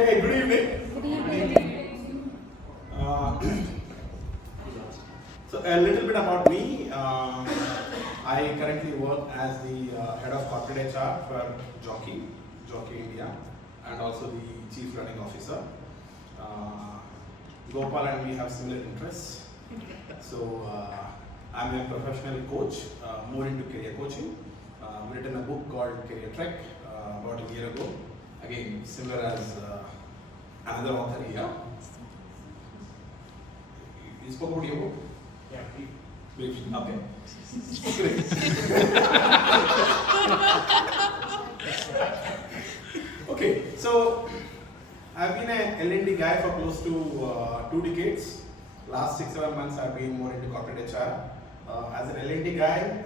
Okay, good evening. Good evening. So a little bit about me. I currently work as the head of corporate HR for Jockey India, and also the chief learning officer. Gopal and me have similar interests. So I'm a professional coach, more into career coaching. Written a book called Career Trek about a year ago. Again, similar as another author here. You spoke about your book? Yeah, Briefly. Okay. Okay, so I've been an L&D guy for close to 2 decades. Last 6-7 months I've been more into corporate HR. As an L&D guy,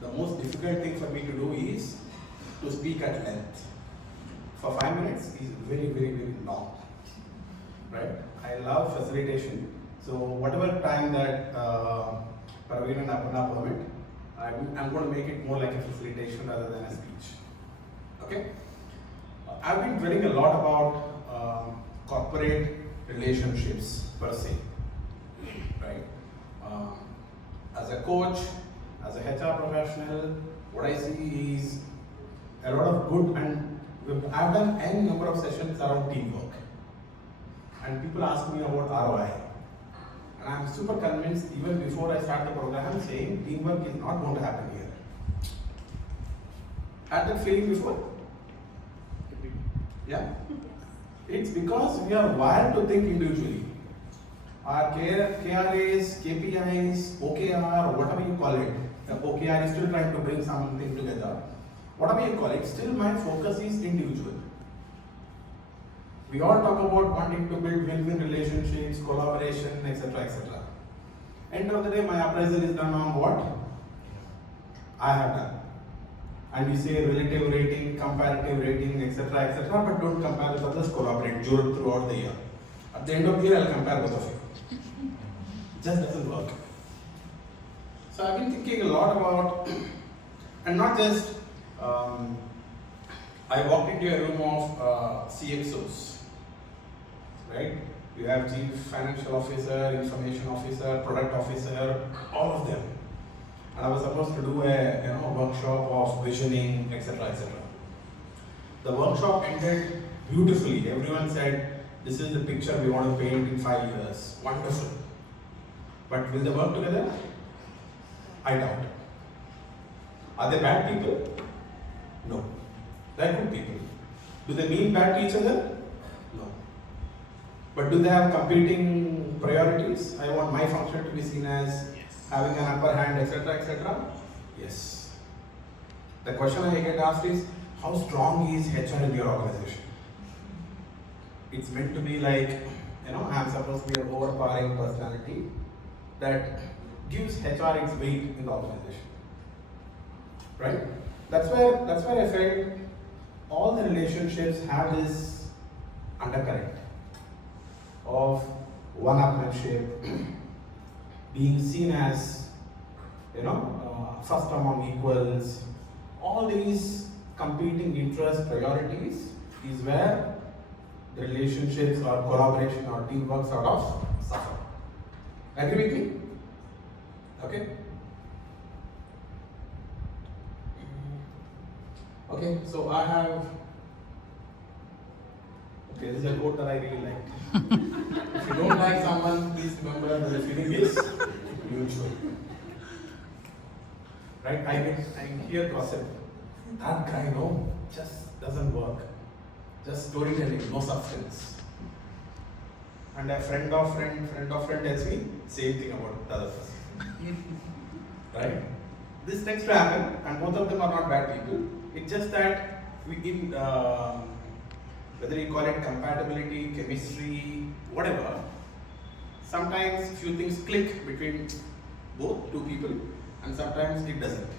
the most difficult thing for me to do is to speak at length. For 5 minutes is very, very, very long. Right? I love facilitation. So whatever time that Praveen and Aparna permit, I'm going to make it more like a facilitation rather than a speech. Okay? I've been dwelling a lot about corporate relationships per se. Right? As a coach, as a HR professional, what I see is a lot of good, and I've done n number of sessions around teamwork. And people ask me about ROI. And I'm super convinced, even before I start the program, saying teamwork is not going to happen here. Had that feeling before? Yeah? It's because we are wired to think individually. Our KRAs, KPIs, OKR, whatever you call it, the OKR is still trying to bring something together. Whatever you call it, still my focus is individual. We all talk about wanting to build win-win relationships, collaboration, etc., etc. End of the day, my appraisal is done on what I have done. And we say relative rating, comparative rating, etc., etc., but don't compare with others, collaborate throughout the year. At the end of the year, I'll compare both of you. It just doesn't work. So I've been thinking a lot about, and not just, I walked into a room of CXOs, right? You have chief financial officer, information officer, product officer, all of them. And I was supposed to do a workshop of visioning, etc., etc. The workshop ended beautifully. Everyone said, this is the picture we want to paint in 5 years. Wonderful. But will they work together? I doubt. Are they bad people? No. They're good people. Do they mean bad to each other? No. But do they have competing priorities? I want my function to be seen as having an upper hand, etc., etc. Yes. The question I get asked is, how strong is HR in your organization? It's meant to be like, I'm supposed to be an overpowering personality that gives HR its weight in the organization. Right? That's where I felt all the relationships have this undercurrent of one-upmanship, being seen as, first among equals. All these competing interest priorities is where the relationships or collaboration or teamwork sort of suffer. Agree with me? Okay? Okay, so I have, this is a quote that I really liked. If you don't like someone, please remember that the feeling is mutual. Right? I hear gossip. That guy, just doesn't work. Just storytelling, no substance. And a friend of friend tells me, same thing about the other person. Right? This tends to happen, and both of them are not bad people. It's just that whether you call it compatibility, chemistry, whatever, sometimes few things click between both two people, and sometimes it doesn't.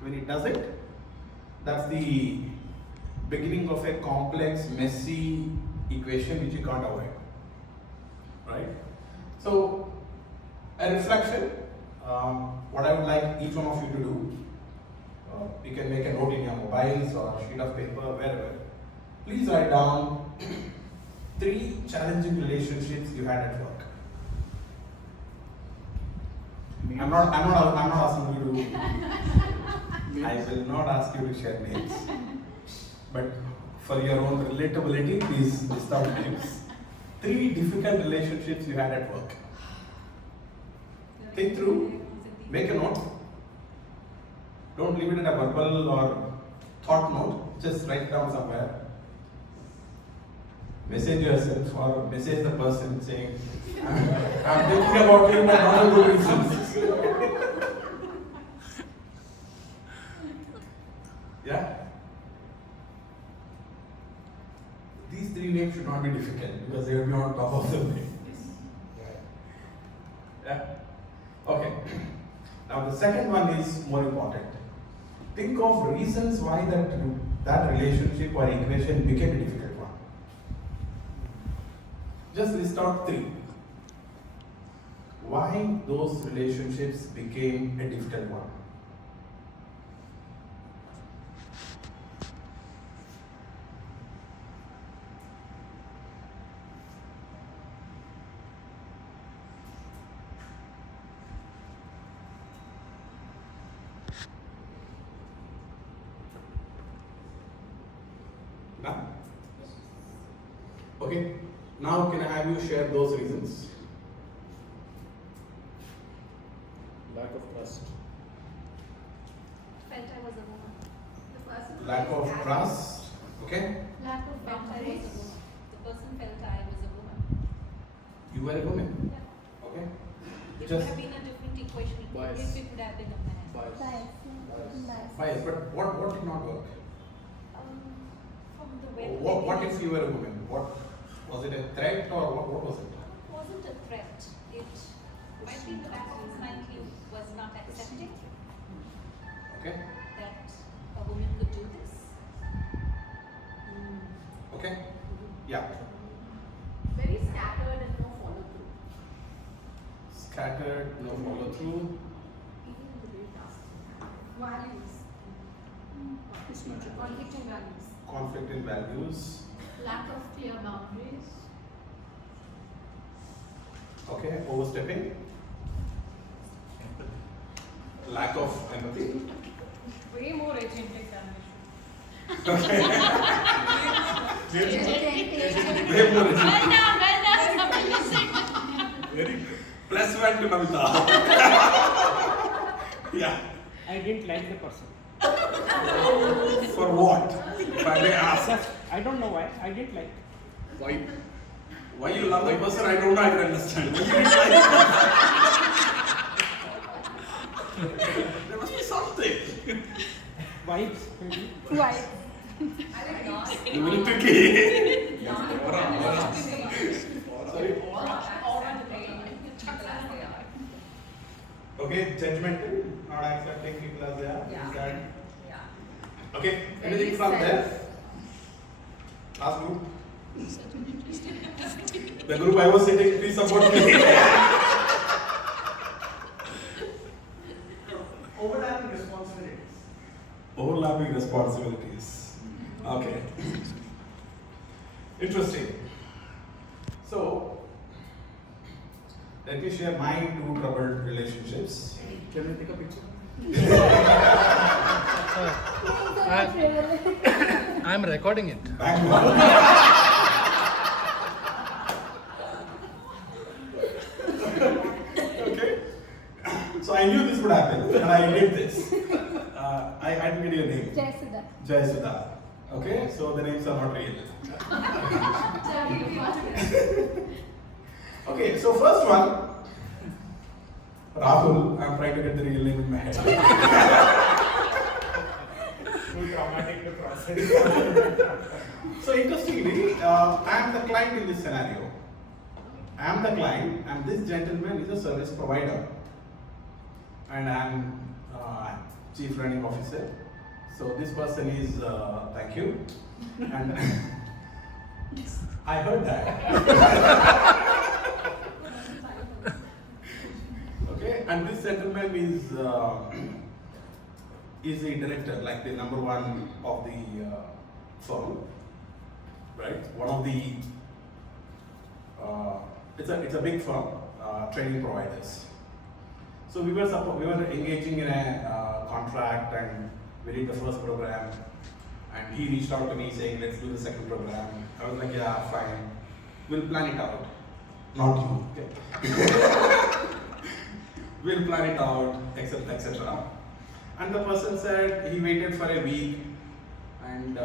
When it doesn't, that's the beginning of a complex, messy equation which you can't avoid. Right? So, a reflection, what I would like each one of you to do, you can make a note in your mobiles or a sheet of paper, wherever. Please write down 3 challenging relationships you had at work. I'm not asking you to. I will not ask you to share names. But for your own relatability, please list out names. 3 difficult relationships you had at work. Think through. Make a note. Don't leave it in a verbal or thought note. Just write down somewhere. Message yourself or message the person saying, I'm thinking about you, but not for good reasons. Yeah? These 3 names should not be difficult because they will be on top of the name. Yeah? Okay. Now the second one is more important. Think of reasons why that relationship or equation became a difficult one. Just list out 3. Why those relationships became a difficult one. Now? Okay. Now can I have you share those reasons? Lack of trust. Felt I was a woman. The person Lack of trust. Okay. Lack of boundaries. The person felt I was a woman. You were a woman. Yeah. Okay. It Just would have been a different equation. Bias. If it would have been a man. Bias. bias. But what did not work? From the way What if you were a woman? What was it, a threat or what was it? It wasn't a threat. It might be that society was not accepting Okay. that a woman could do this. Okay. Yeah. Very scattered and no follow through. Scattered, no follow through. Even in the way tasks. Values. Mismatch. Conflicting values. Conflict in values. Lack of clear boundaries. Okay. Overstepping. Lack of empathy. Way more agentic than Okay. we should. Way more Well done, someone listened. Very +1 to Navita. Yeah. I didn't like the person. For what? If I may ask. I don't know why. I didn't like. Why? Why you love the person? I don't know. I can understand. Why you didn't like there must be something. Vibes, maybe. Why? You very tricky. Sorry. Okay, judgmental, not accepting people as they are. Yeah. Is that Yeah. okay? Anything from there? Last group. The group I was sitting, please support me. Overlapping responsibilities. Overlapping responsibilities. Okay. Interesting. So, let me share my 2 troubled relationships. Can I take a picture? I'm recording it. Back one. Okay. So I knew this would happen, and I did this. I didn't get your name. Jayasudha. Okay, so the names are not real. Okay, so first one, Rahul. I'm trying to get the real name in my head. Too traumatic to process. So interestingly, I am the client in this scenario. I am the client, and this gentleman is a service provider, and I am chief running officer. So this person is thank you, and I heard that. Okay, and this gentleman is the director, like the number 1 of the firm. right? One of the it's a big firm, training providers. So we were engaging in a contract, and we did the first program, and he reached out to me saying, let's do the second program. I was like, yeah, fine, we'll plan it out. Not you, okay? We'll plan it out, etc., etc. And the person said he waited for a week, and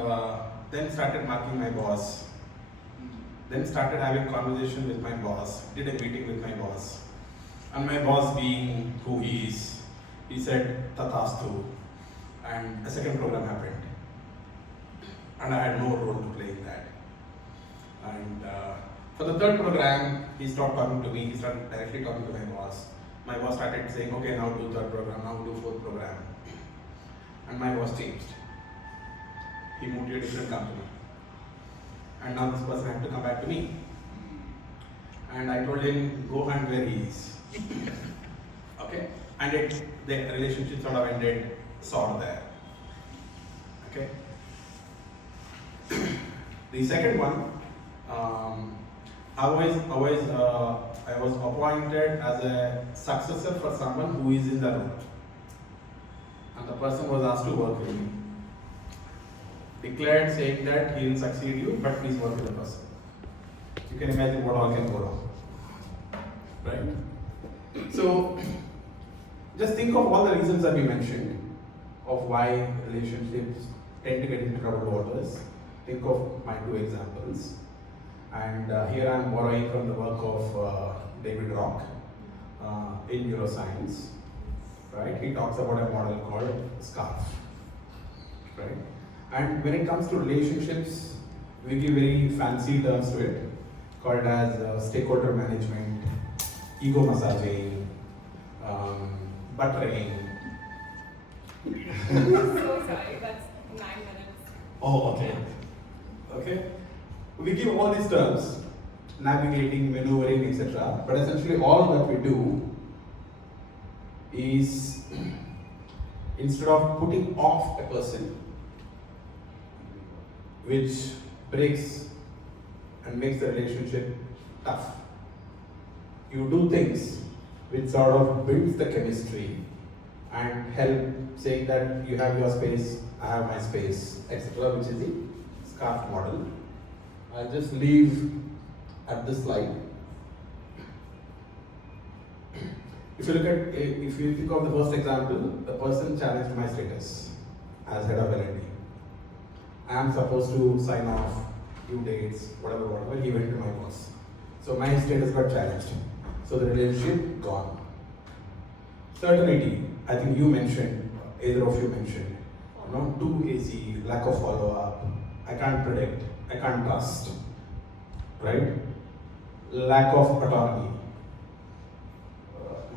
then started marking my boss. Then started having conversation with my boss, did a meeting with my boss. And my boss, being who he is, he said, Tathastu, and a second program happened. And I had no role to play in that. And for the third program, he stopped talking to me, he started directly talking to my boss. My boss started saying, okay, now do third program, now do fourth program. And my boss changed. He moved to a different company. And now this person had to come back to me. And I told him, go hunt where he is. Okay? And the relationship sort of ended there. Okay? The second one, I was appointed as a successor for someone who is in the role. And the person was asked to work with me. Declared saying that he will succeed you, but please work with the person. You can imagine what all can go wrong. Right? So, just think of all the reasons that we mentioned of why relationships tend to get into troubled waters. Think of my two examples. And here I am borrowing from the work of David Rock in neuroscience. Right? He talks about a model called SCARF. Right? And when it comes to relationships, we give very fancy terms to it, called as stakeholder management, ego massaging, buttering. So sorry, that's 9 minutes. Oh, okay. Okay. We give all these terms, navigating, maneuvering, etc. But essentially all that we do is, instead of putting off a person, which breaks and makes the relationship tough, you do things which sort of builds the chemistry and help saying that you have your space, I have my space, etc., which is the SCARF model. I'll just leave at this slide. If you think of the first example, the person challenged my status as head of L&D. I am supposed to sign off due dates, whatever, he went to my boss. So my status got challenged. So the relationship gone. Certainty, I think you mentioned, either of you mentioned, too easy, lack of follow-up, I can't predict, I can't trust, right? Lack of autonomy.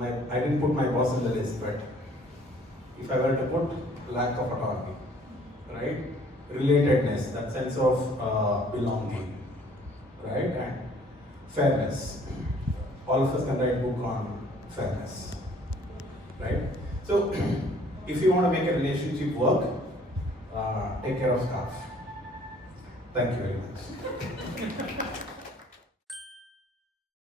I didn't put my boss in the list, but if I were to put lack of autonomy, right? Relatedness, that sense of belonging, right? And fairness. All of us can write a book on fairness, right? So, if you want to make a relationship work, take care of staff. Thank you very much.